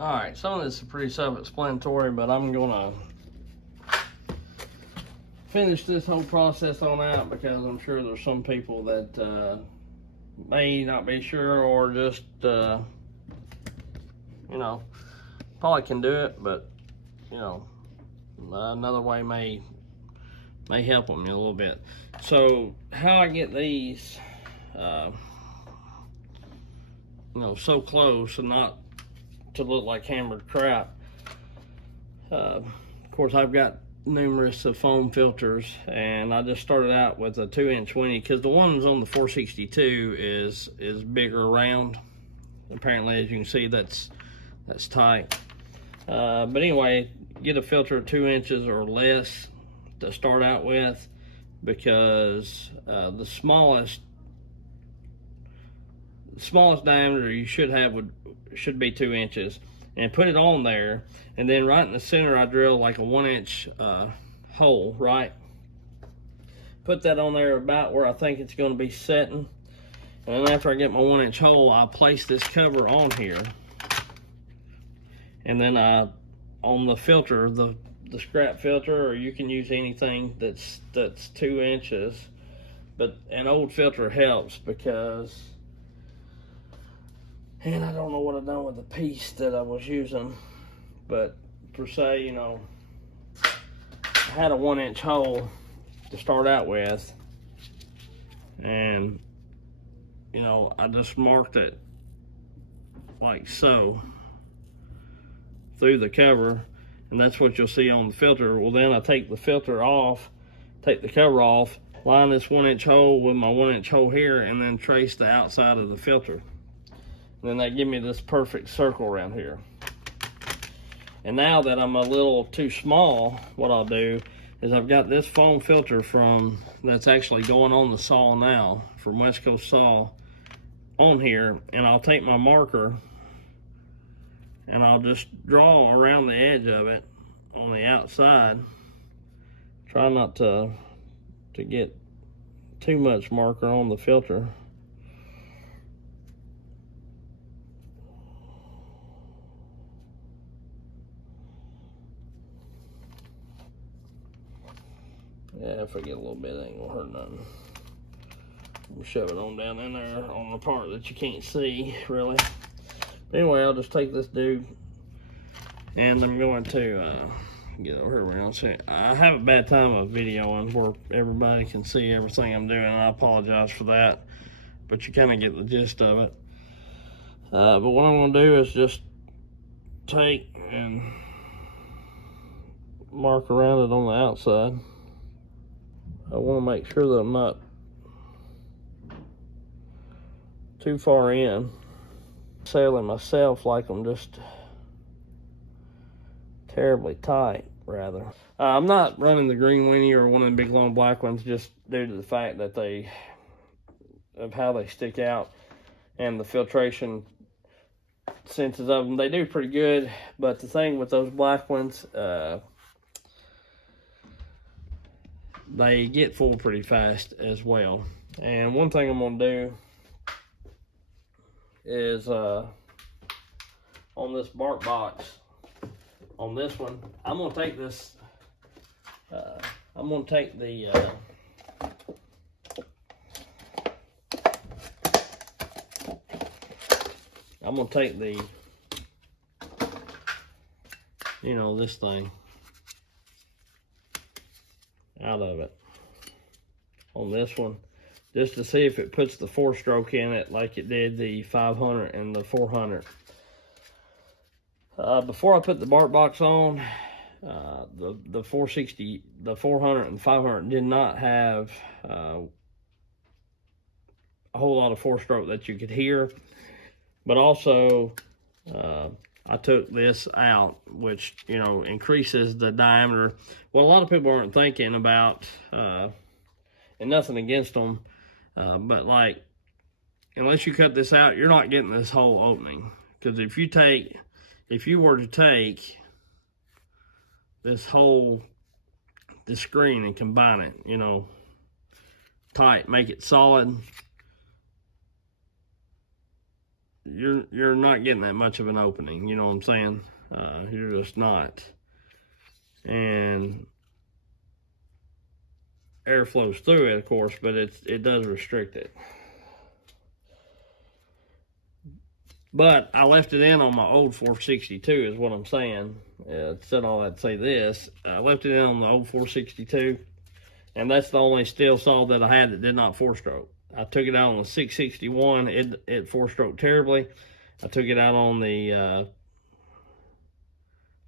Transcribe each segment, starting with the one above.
All right, some of this is pretty self-explanatory, but I'm gonna finish this whole process on out because I'm sure there's some people that may not be sure, or just you know, probably can do it, but you know, another way may help them a little bit. So how I get these you know, so close and not to look like hammered crap. Of course, I've got numerous foam filters, and I just started out with a 2" Winnie because the ones on the 462 is bigger around. Apparently, as you can see, that's tight. But anyway, get a filter 2 inches or less to start out with, because the smallest diameter you should have should be 2 inches, and put it on there, and then right in the center I drill like a 1 inch hole, right? Put that on there about where I think it's going to be setting, and then after I get my 1 inch hole, I place this cover on here, and then on the filter, the scrap filter, or you can use anything that's 2 inches, but an old filter helps because, and I don't know what I've done with the piece that I was using, but per se, you know, I had a 1 inch hole to start out with, and you know, I just marked it like so through the cover, and that's what you'll see on the filter. Well, then I take the filter off, take the cover off, line this 1 inch hole with my 1 inch hole here, and then trace the outside of the filter. And then they give me this perfect circle around here. And now that I'm a little too small, what I'll do is I've got this foam filter that's actually going on the saw now, from West Coast Saw, on here, and I'll take my marker and I'll just draw around the edge of it on the outside. Try not to get too much marker on the filter. Yeah, if I get a little bit, it ain't gonna hurt nothing. We'll shove it on down in there on the part that you can't see, really. Anyway, I'll just take this dude, and I'm going to get over here around. So I have a bad time of videoing where everybody can see everything I'm doing, and I apologize for that, but you kind of get the gist of it. But what I'm going to do is just take and mark around it on the outside. I want to make sure that I'm not too far in. Sailing myself like I'm just terribly tight, rather. I'm not running the green weenie or one of the big long black ones just due to the fact that of how they stick out and the filtration senses of them. They do pretty good, but the thing with those black ones, they get full pretty fast as well. And one thing I'm gonna do is on this bark box, on this one, I'm gonna take this, I'm gonna take the you know, this thing out of it on this one, just to see if it puts the 4-stroke in it like it did the 500 and the 400. Before I put the bark box on, the 460, the 400 and 500 did not have a whole lot of 4-stroke that you could hear, but also I took this out, which, you know, increases the diameter. What a lot of people aren't thinking about, and nothing against them, but like, unless you cut this out, you're not getting this whole opening. Because if you were to take this screen and combine it, you know, tight, make it solid, you're not getting that much of an opening. You know what I'm saying? You're just not. And air flows through it, of course, but it does restrict it. But I left it in on my old 462 is what I'm saying. Said all that to say this. I left it in on the old 462, and that's the only steel saw that I had that did not four-stroke. I took it out on the 661. It four-stroked terribly. I took it out on the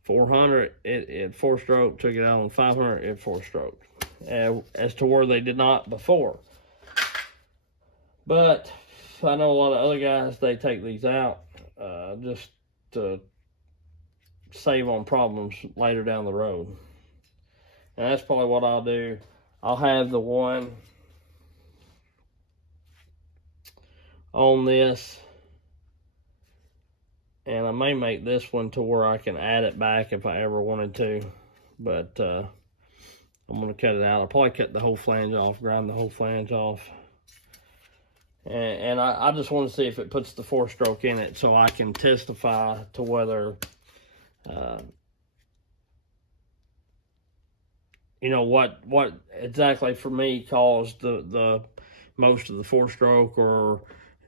400. It four-stroked. Took it out on 500. It four-stroked. As to where they did not before. But I know a lot of other guys, they take these out just to save on problems later down the road. And that's probably what I'll do. I'll have the one on this, and I may make this one to where I can add it back if I ever wanted to, but I'm going to cut it out. I'll probably cut the whole flange off, grind the whole flange off, and I just want to see if it puts the four-stroke in it so I can testify to whether you know, what exactly for me caused the most of the four-stroke or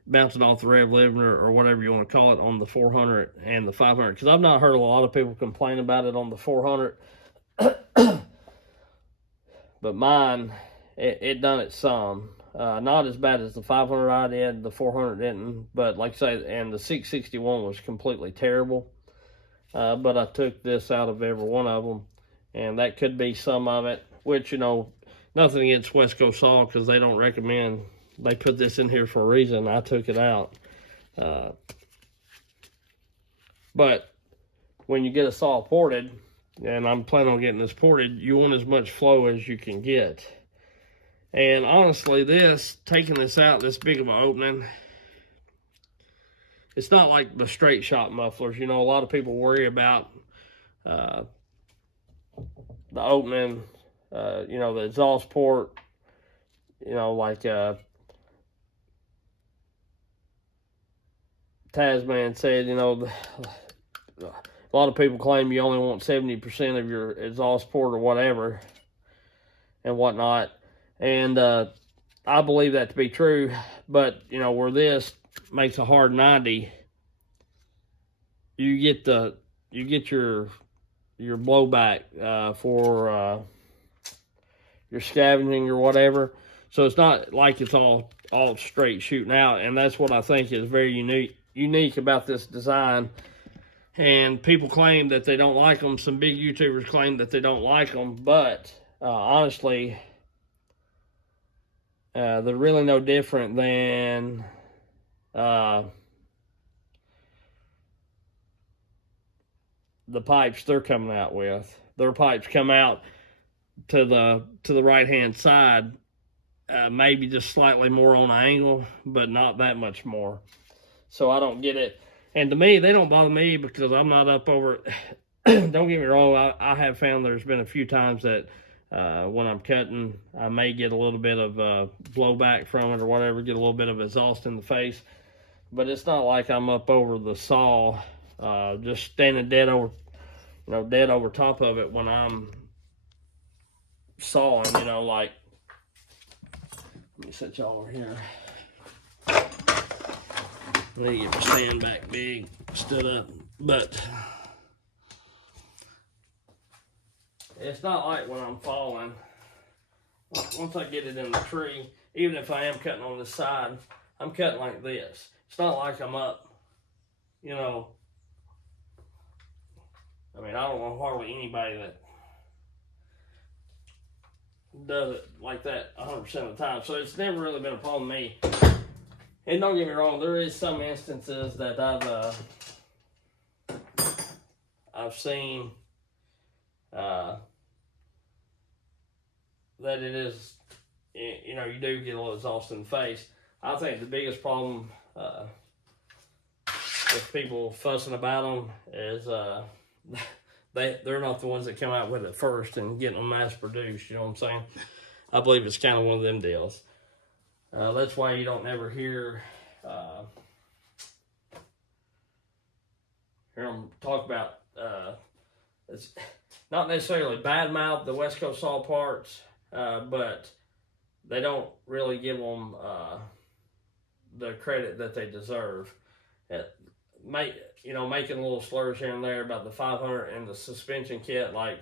bouncing off the rev limiter or whatever you want to call it on the 400 and the 500. Because I've not heard a lot of people complain about it on the 400. But mine, it done it some. Not as bad as the 500 I did, the 400 didn't. But like I say, and the 661 was completely terrible. But I took this out of every one of them. And that could be some of it, which, you know, nothing against West Coast Saw because they don't recommend, they put this in here for a reason. I took it out. But when you get a saw ported, and I'm planning on getting this ported, you want as much flow as you can get. And honestly, taking this out, this big of an opening, it's not like the straight shot mufflers. You know, a lot of people worry about the opening, you know, the exhaust port, you know, like Tasman said, you know, a lot of people claim you only want 70% of your exhaust port or whatever and whatnot. And I believe that to be true. But, you know, where this makes a hard 90, you get your blowback for your scavenging or whatever. So it's not like it's all straight shooting out. And that's what I think is very unique about this design. And people claim that they don't like them. Some big YouTubers claim that they don't like them. But honestly, they're really no different than the pipes they're coming out with. Their pipes come out to the right hand side, maybe just slightly more on an angle, but not that much more. So I don't get it. And to me, they don't bother me because I'm not up over it. Don't get me wrong, I have found there's been a few times that when I'm cutting, I may get a little bit of blowback from it or whatever, get a little bit of exhaust in the face. But it's not like I'm up over the saw, just standing dead over top of it when I'm sawing, you know, like, let me set y'all over here. Let me get my stand back big, stood up, but it's not like when I'm falling. Once I get it in the tree, even if I am cutting on the side, I'm cutting like this. It's not like I'm up, you know. I mean, I don't know hardly anybody that does it like that 100% of the time. So it's never really been a problem with me. And don't get me wrong, there is some instances that I've seen that it is, you know, you do get a little exhaust in the face. I think the biggest problem with people fussing about them is they're not the ones that come out with it first and getting them mass produced, you know what I'm saying? I believe it's kind of one of them deals. That's why you don't ever hear hear them talk about, it's not necessarily badmouth the West Coast saw parts, but they don't really give them the credit that they deserve. Making little slurs here and there about the 500 and the suspension kit, like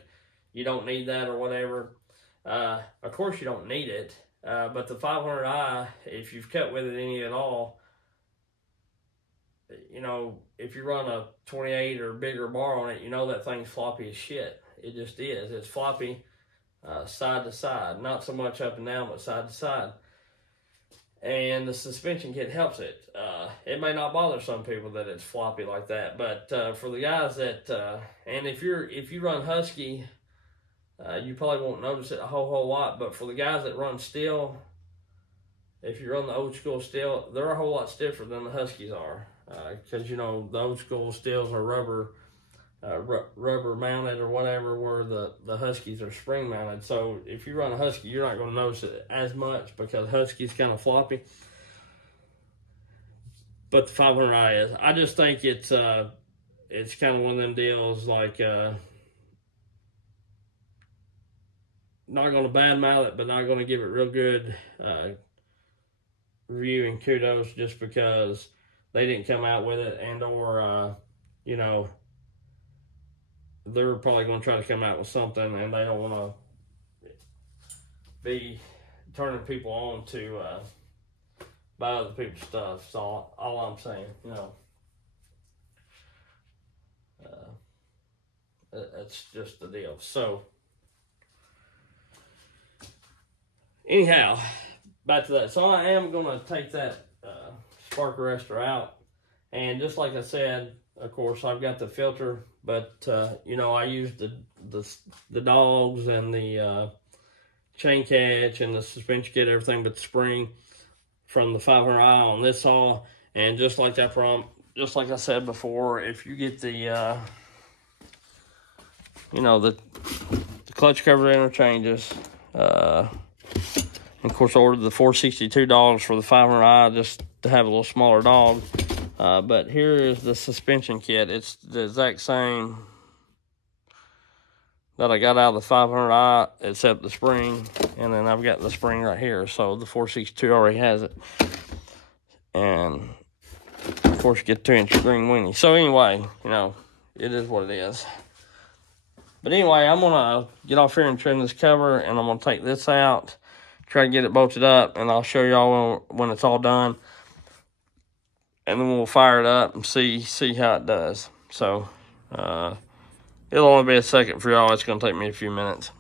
you don't need that or whatever. Of course you don't need it, but the 500i, if you've cut with it any at all, if you run a 28 or bigger bar on it, that thing's floppy as shit. It just is. It's floppy side to side, not so much up and down, but side to side. And the suspension kit helps it. It may not bother some people that it's floppy like that, but for the guys that, and if you run Husky, you probably won't notice it a whole lot, but for the guys that run STIHL, if you run the old school STIHL, they're a whole lot stiffer than the Huskies are, because the old school STIHLs are rubber mounted or whatever, where the Huskies are spring mounted. So if you run a Husky, you're not going to notice it as much because Husky's kind of floppy. But the 500i is. I just think it's kind of one of them deals, like not going to badmouth it, but not going to give it real good review and kudos just because they didn't come out with it, and or they're probably going to try to come out with something, and they don't want to be turning people on to buy other people's stuff. So all I'm saying, that's just the deal. So anyhow, back to that. So I am going to take that spark arrestor out, and just like I said, of course, I've got the filter, but I use the dogs and the chain catch and the suspension kit, everything but the spring from the 500i on this saw. And just like I said before, if you get the the clutch cover interchanges, and of course I ordered the $462 for the 500i just to have a little smaller dog. But here is the suspension kit. It's the exact same that I got out of the 500i, except the spring, and then I've got the spring right here. So the 462 already has it. And of course you get 2-inch green weenie. So anyway, it is what it is. But anyway, I'm gonna get off here and trim this cover, and I'm gonna take this out, try to get it bolted up, and I'll show y'all when it's all done. And then we'll fire it up and see how it does. So it'll only be a second for y'all. It's gonna take me a few minutes.